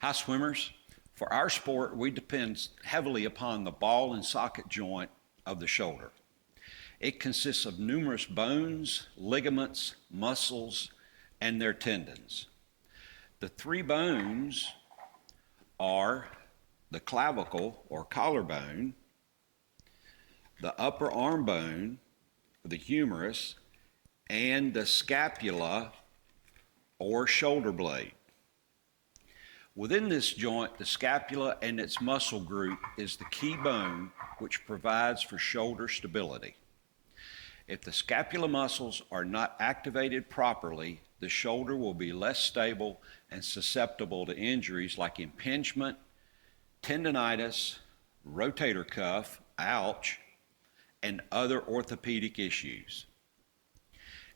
Hi swimmers. For our sport, we depend heavily upon the ball and socket joint of the shoulder. It consists of numerous bones, ligaments, muscles, and their tendons. The three bones are the clavicle or collarbone, the upper arm bone, the humerus, and the scapula or shoulder blade. Within this joint, the scapula and its muscle group is the key bone which provides for shoulder stability. If the scapula muscles are not activated properly, the shoulder will be less stable and susceptible to injuries like impingement, tendonitis, rotator cuff, ouch, and other orthopedic issues.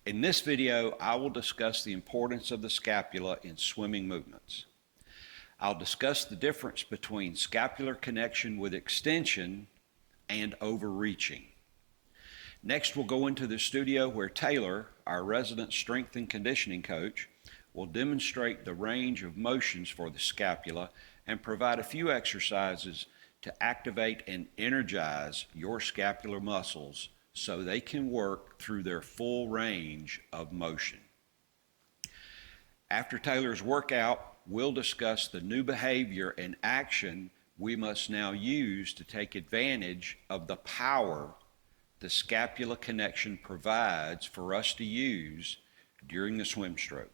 In this video, I will discuss the importance of the scapula in swimming movements. I'll discuss the difference between scapular connection with extension and overreaching. Next, we'll go into the studio where Taylor, our resident strength and conditioning coach, will demonstrate the range of motions for the scapula and provide a few exercises to activate and energize your scapular muscles so they can work through their full range of motion. After Taylor's workout, we'll discuss the new behavior and action we must now use to take advantage of the power the scapula connection provides for us to use during the swim stroke.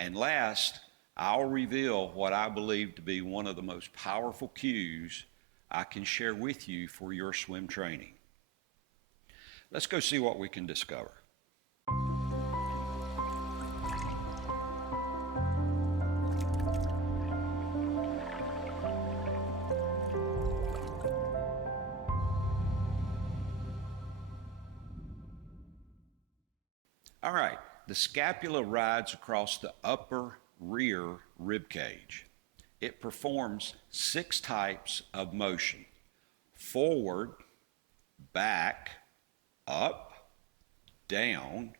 And last, I'll reveal what I believe to be one of the most powerful cues I can share with you for your swim training. Let's go see what we can discover. All right, the scapula rides across the upper rear rib cage. It performs 6 types of motion: forward, back, up, down,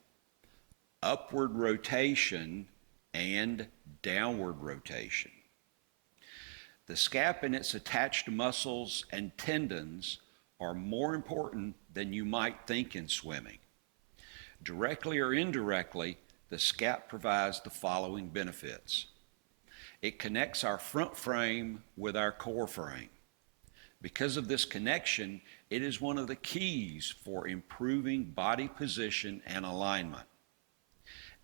upward rotation, and downward rotation. The scap and its attached muscles and tendons are more important than you might think in swimming. Directly or indirectly, the scap provides the following benefits. It connects our front frame with our core frame. Because of this connection, it is one of the keys for improving body position and alignment.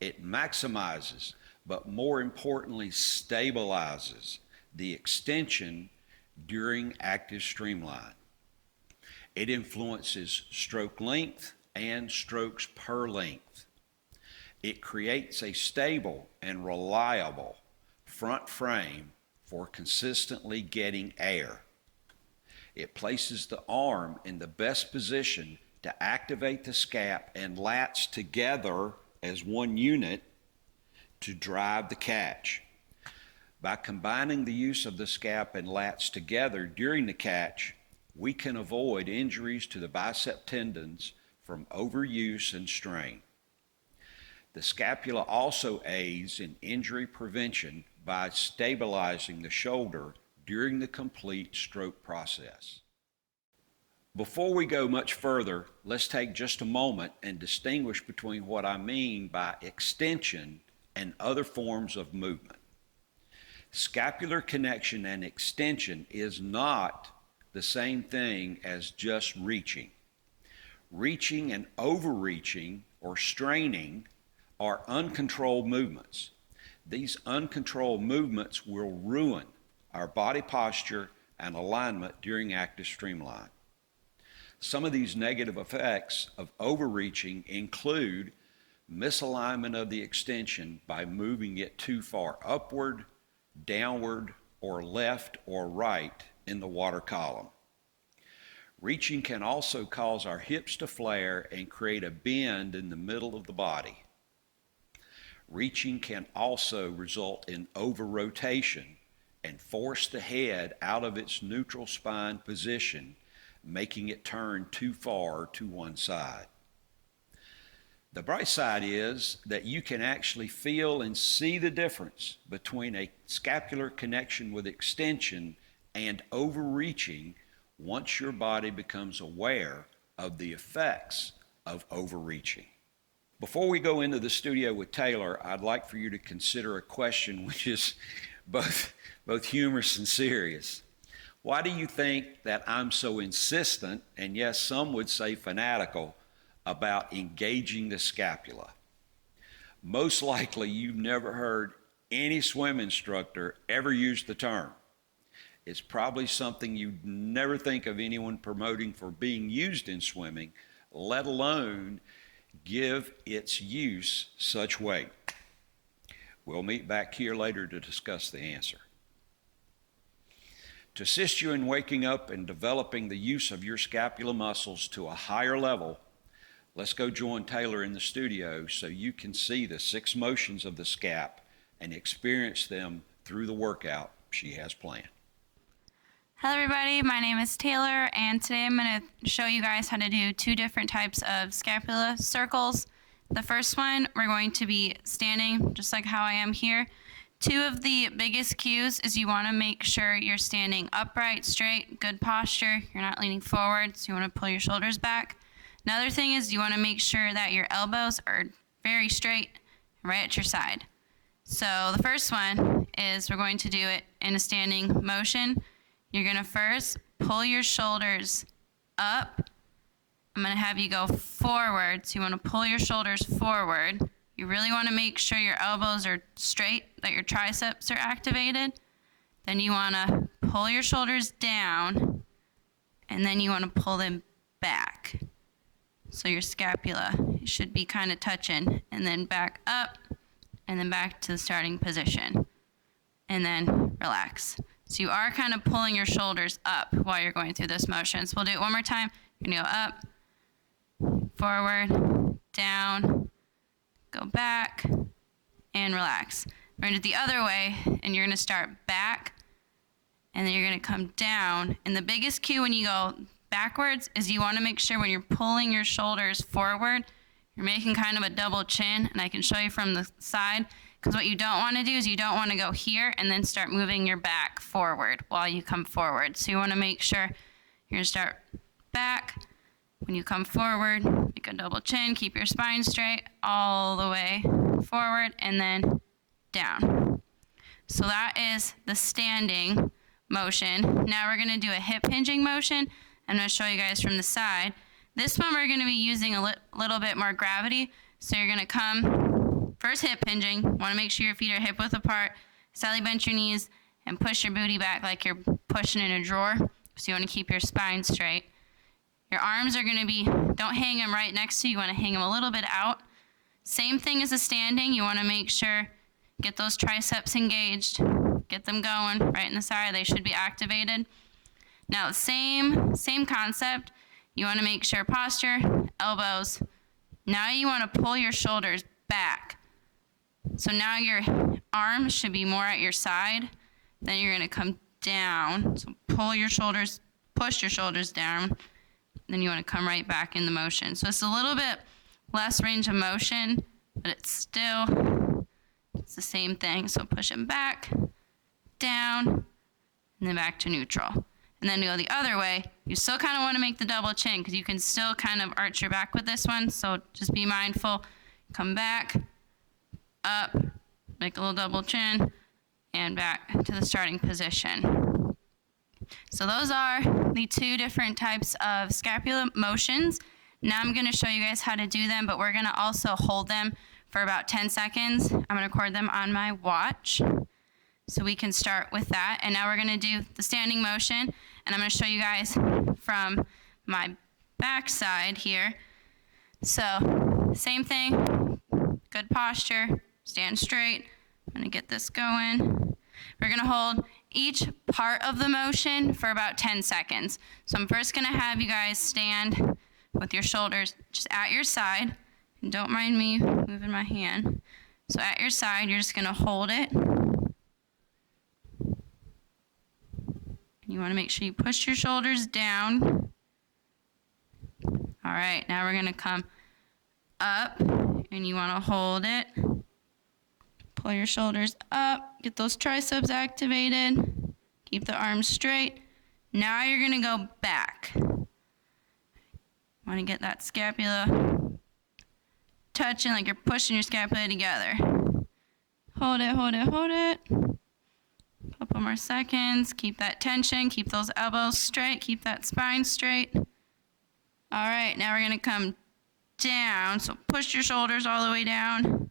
It maximizes, but more importantly, stabilizes the extension during active streamline. It influences stroke length and strokes per length. It creates a stable and reliable front frame for consistently getting air. It places the arm in the best position to activate the scap and lats together as one unit to drive the catch. By combining the use of the scap and lats together during the catch, we can avoid injuries to the bicep tendons from overuse and strain. The scapula also aids in injury prevention by stabilizing the shoulder during the complete stroke process. Before we go much further, let's take just a moment and distinguish between what I mean by extension and other forms of movement. Scapular connection and extension is not the same thing as just reaching. Reaching and overreaching or straining are uncontrolled movements. These uncontrolled movements will ruin our body posture and alignment during active streamline. Some of these negative effects of overreaching include misalignment of the extension by moving it too far upward, downward, or left or right in the water column. Reaching can also cause our hips to flare and create a bend in the middle of the body. Reaching can also result in over-rotation and force the head out of its neutral spine position, making it turn too far to one side. The bright side is that you can actually feel and see the difference between a scapular connection with extension and overreaching once your body becomes aware of the effects of overreaching. Before we go into the studio with Taylor, I'd like for you to consider a question which is both humorous and serious. Why do you think that I'm so insistent, and yes, some would say fanatical, about engaging the scapula? Most likely you've never heard any swim instructor ever use the term. It's probably something you'd never think of anyone promoting for being used in swimming, let alone give its use such weight. We'll meet back here later to discuss the answer. To assist you in waking up and developing the use of your scapular muscles to a higher level, let's go join Taylor in the studio so you can see the 6 motions of the scap and experience them through the workout she has planned. Hello everybody, my name is Taylor, and today I'm going to show you guys how to do 2 different types of scapula circles. The first one, we're going to be standing just like how I am here. 2 of the biggest cues is you want to make sure you're standing upright, straight, good posture. You're not leaning forward, so you want to pull your shoulders back. Another thing is you want to make sure that your elbows are very straight, right at your side. So the first one is we're going to do it in a standing motion. You're going to first pull your shoulders up. I'm going to have you go forward. So you want to pull your shoulders forward. You really want to make sure your elbows are straight, that your triceps are activated. Then you want to pull your shoulders down, and then you want to pull them back. So your scapula should be kind of touching, and then back up, and then back to the starting position. And then relax. So you are kind of pulling your shoulders up while you're going through this motion. So we'll do it one more time. You're going to go up, forward, down, go back, and relax. We're going to do it the other way, and you're going to start back, and then you're going to come down. And the biggest cue when you go backwards is you want to make sure when you're pulling your shoulders forward, you're making kind of a double chin, and I can show you from the side. Because what you don't want to do is you don't want to go here and then start moving your back forward while you come forward. So you want to make sure you're going to start back. When you come forward, make a double chin, keep your spine straight all the way forward, and then down. So that is the standing motion. Now we're going to do a hip hinging motion. I'm going to show you guys from the side. This one we're going to be using a little bit more gravity. So you're going to come first hip hinging. Want to make sure your feet are hip width apart. Slightly bend your knees and push your booty back like you're pushing in a drawer. So you want to keep your spine straight. Your arms are going to be, don't hang them right next to you. You want to hang them a little bit out. Same thing as a standing. You want to make sure, get those triceps engaged. Get them going right in the side. They should be activated. Now, same concept. You want to make sure posture, elbows. Now you want to pull your shoulders back. So now your arms should be more at your side. Then you're going to come down. So pull your shoulders, push your shoulders down. Then you want to come right back in the motion. So it's a little bit less range of motion, but it's the same thing. So push them back, down, and then back to neutral. And then go the other way. You still kind of want to make the double chin because you can still kind of arch your back with this one. So just be mindful. Come back, up, make a little double chin, and back to the starting position. So those are the 2 different types of scapula motions. Now I'm going to show you guys how to do them, but we're going to also hold them for about 10 seconds. I'm going to record them on my watch. So we can start with that. And now we're going to do the standing motion. And I'm going to show you guys from my back side here. So same thing, good posture, stand straight. I'm going to get this going. We're going to hold each part of the motion for about 10 seconds. So I'm first going to have you guys stand with your shoulders just at your side. And don't mind me moving my hand. So at your side, you're just going to hold it. You want to make sure you push your shoulders down. All right, now we're going to come up and you want to hold it. Pull your shoulders up, get those triceps activated. Keep the arms straight. Now you're going to go back. Want to get that scapula touching like you're pushing your scapula together. Hold it, hold it, hold it. Couple more seconds. Keep that tension. Keep those elbows straight. Keep that spine straight. All right, now we're going to come down. So push your shoulders all the way down.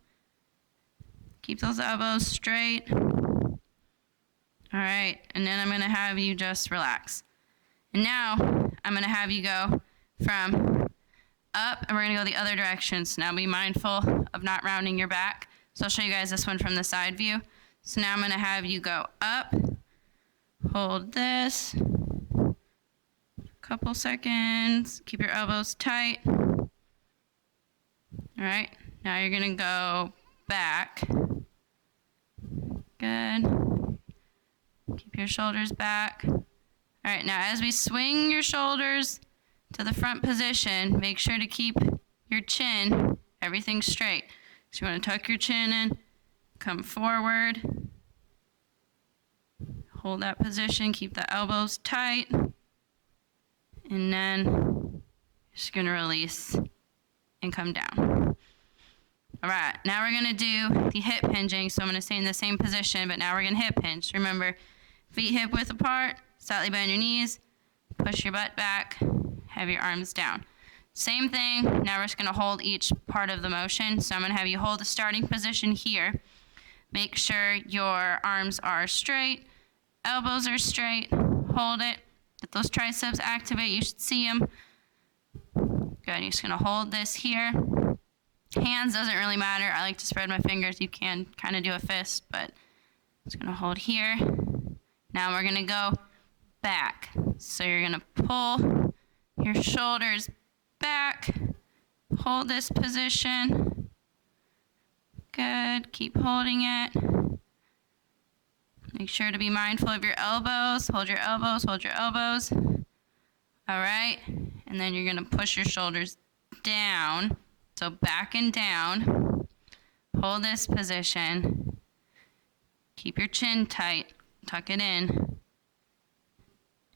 Keep those elbows straight. All right, and then I'm going to have you just relax. And now I'm going to have you go from up, and we're going to go the other direction. So now be mindful of not rounding your back. So I'll show you guys this one from the side view. So now I'm going to have you go up, hold this, couple seconds, keep your elbows tight. All right, now you're going to go back. Good. Keep your shoulders back. All right, now as we swing your shoulders to the front position, make sure to keep your chin, everything straight. So you want to tuck your chin in, come forward, hold that position, keep the elbows tight, and then just going to release and come down. All right, now we're going to do the hip hinging. So I'm going to stay in the same position, but now we're going to hip hinge. Remember, feet hip width apart, slightly bend your knees, push your butt back, have your arms down. Same thing, now we're just going to hold each part of the motion. So I'm going to have you hold the starting position here. Make sure your arms are straight, elbows are straight, hold it. Get those triceps activate, you should see them. Good, you're just going to hold this here. Hands doesn't really matter. I like to spread my fingers. You can kind of do a fist, but it's going to hold here. Now we're going to go back. So you're going to pull your shoulders back. Hold this position. Good. Keep holding it. Make sure to be mindful of your elbows. Hold your elbows. Hold your elbows. All right. And then you're going to push your shoulders down. So back and down. Hold this position. Keep your chin tight. Tuck it in.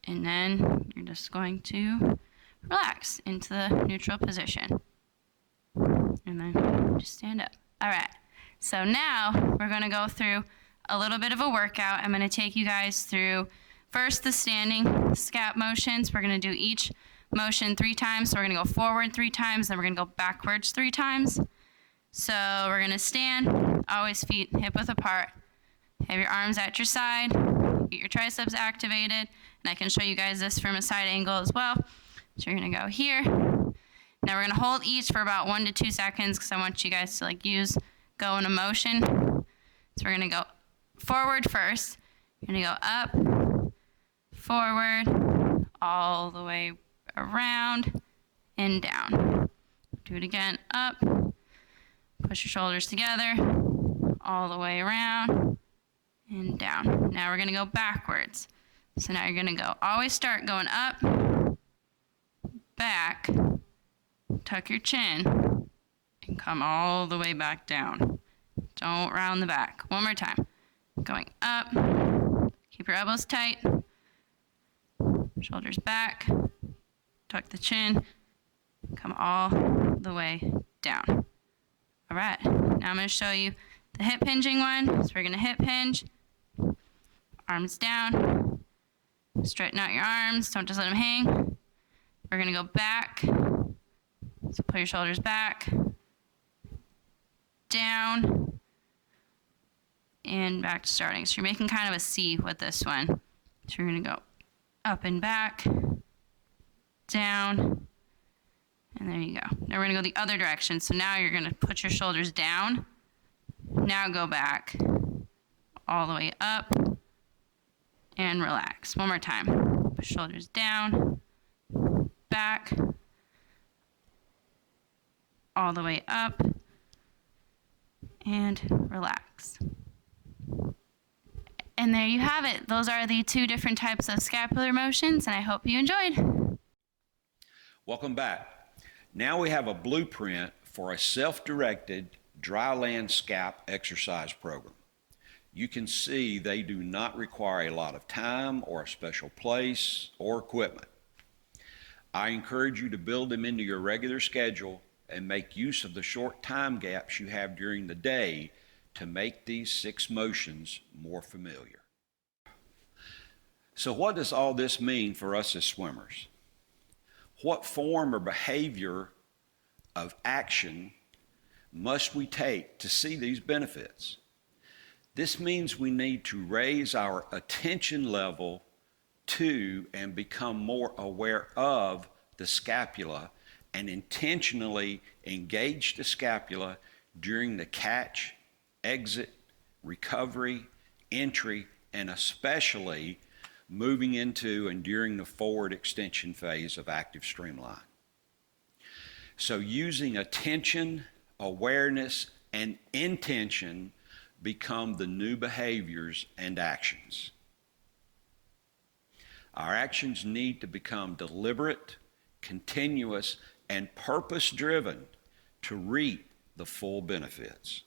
And then you're just going to relax into the neutral position. And then just stand up. All right. So now we're going to go through a little bit of a workout. I'm going to take you guys through first the standing scap motions. We're going to do each motion 3 times. So we're going to go forward 3 times, then we're going to go backwards 3 times. So we're going to stand, always feet hip width apart. Have your arms at your side, get your triceps activated, and I can show you guys this from a side angle as well. So you're going to go here. Now we're going to hold each for about 1 to 2 seconds because I want you guys to go in a motion. So we're going to go forward first. You're going to go up, forward, all the way around and down. Do it again, up, push your shoulders together, all the way around and down. Now we're going to go backwards. So now you're going to go, always start going up, back, tuck your chin, and come all the way back down. Don't round the back. One more time. Going up, keep your elbows tight, shoulders back, tuck the chin, come all the way down. All right, now I'm going to show you the hip hinging one. So we're going to hip hinge, arms down, straighten out your arms, don't just let them hang. We're going to go back, so pull your shoulders back, down, and back to starting. So you're making kind of a C with this one. So you're going to go up and back, down, and there you go. Now we're going to go the other direction. So now you're going to put your shoulders down. Now go back, all the way up, and relax. One more time. Push shoulders down, back, all the way up, and relax. And there you have it. Those are the 2 different types of scapular motions, and I hope you enjoyed. Welcome back. Now we have a blueprint for a self-directed dry land scap exercise program. You can see they do not require a lot of time or a special place or equipment. I encourage you to build them into your regular schedule and make use of the short time gaps you have during the day to make these 6 motions more familiar. So what does all this mean for us as swimmers? What form or behavior of action must we take to see these benefits? This means we need to raise our attention level to and become more aware of the scapula and intentionally engage the scapula during the catch, exit, recovery, entry, and especially moving into and during the forward extension phase of active streamline. So using attention, awareness, and intention become the new behaviors and actions. Our actions need to become deliberate, continuous, and purpose-driven to reap the full benefits.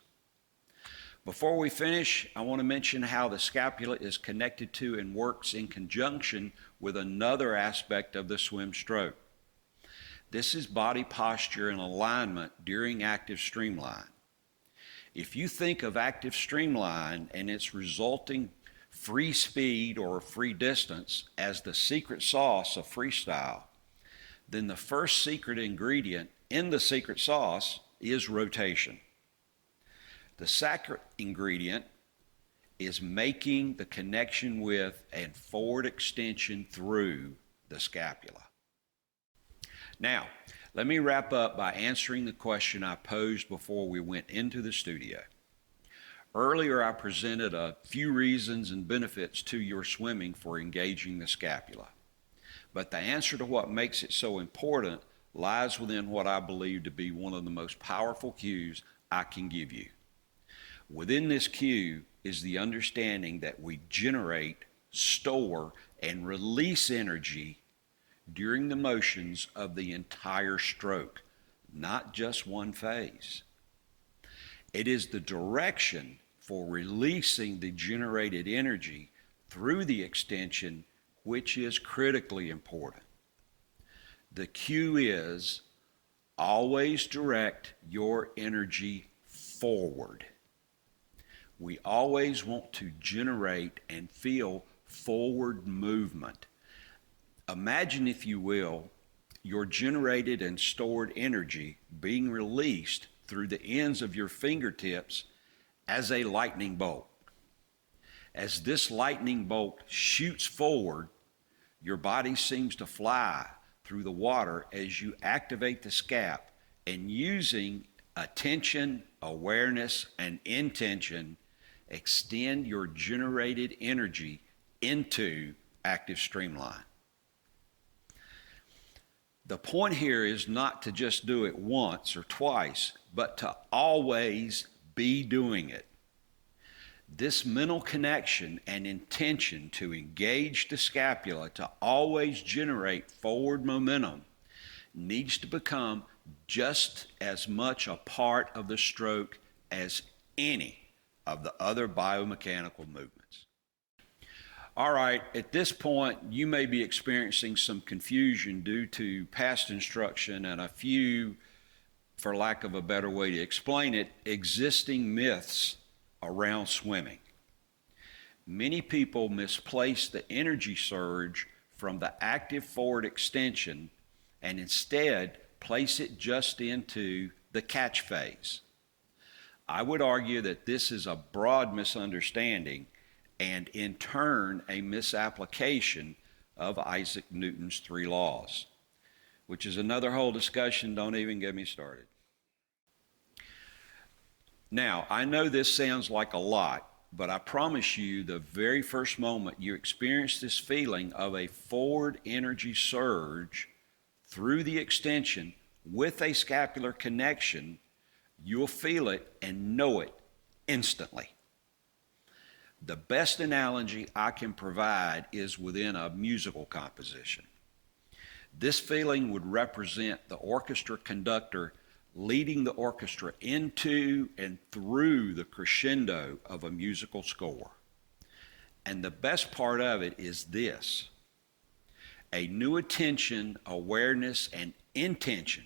Before we finish, I want to mention how the scapula is connected to and works in conjunction with another aspect of the swim stroke. This is body posture and alignment during active streamline. If you think of active streamline and its resulting free speed or free distance as the secret sauce of freestyle, then the first secret ingredient in the secret sauce is rotation. The secret ingredient is making the connection with and forward extension through the scapula. Now, let me wrap up by answering the question I posed before we went into the studio. Earlier, I presented a few reasons and benefits to your swimming for engaging the scapula. But the answer to what makes it so important lies within what I believe to be one of the most powerful cues I can give you. Within this cue is the understanding that we generate, store, and release energy during the motions of the entire stroke, not just one phase. It is the direction for releasing the generated energy through the extension which is critically important. The cue is always direct your energy forward. We always want to generate and feel forward movement. Imagine, if you will, your generated and stored energy being released through the ends of your fingertips as a lightning bolt. As this lightning bolt shoots forward, your body seems to fly through the water as you activate the scap, and using attention, awareness, and intention, extend your generated energy into active streamline. The point here is not to just do it once or twice, but to always be doing it. This mental connection and intention to engage the scapula to always generate forward momentum needs to become just as much a part of the stroke as any of the other biomechanical movements. All right, at this point, you may be experiencing some confusion due to past instruction and a few, for lack of a better way to explain it, existing myths around swimming. Many people misplace the energy surge from the active forward extension and instead place it just into the catch phase. I would argue that this is a broad misunderstanding and in turn a misapplication of Isaac Newton's 3 laws, which is another whole discussion. Don't even get me started. Now, I know this sounds like a lot, but I promise you the very first moment you experience this feeling of a forward energy surge through the extension with a scapular connection, you'll feel it and know it instantly. The best analogy I can provide is within a musical composition. This feeling would represent the orchestra conductor leading the orchestra into and through the crescendo of a musical score. And the best part of it is this: a new attention, awareness, and intention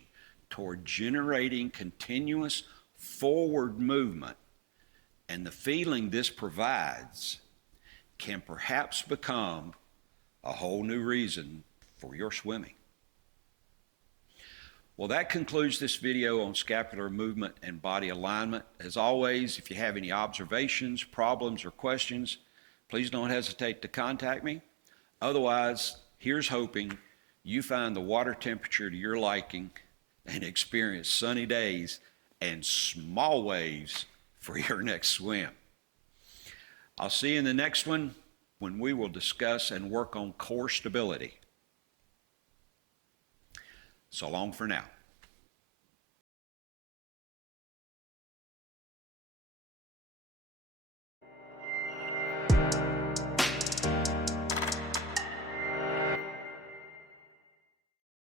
toward generating continuous forward movement, and the feeling this provides can perhaps become a whole new reason for your swimming. Well, that concludes this video on scapular movement and body alignment. As always, if you have any observations, problems, or questions, please don't hesitate to contact me. Otherwise, here's hoping you find the water temperature to your liking and experience sunny days and small waves for your next swim. I'll see you in the next one, when we will discuss and work on core stability. So long for now.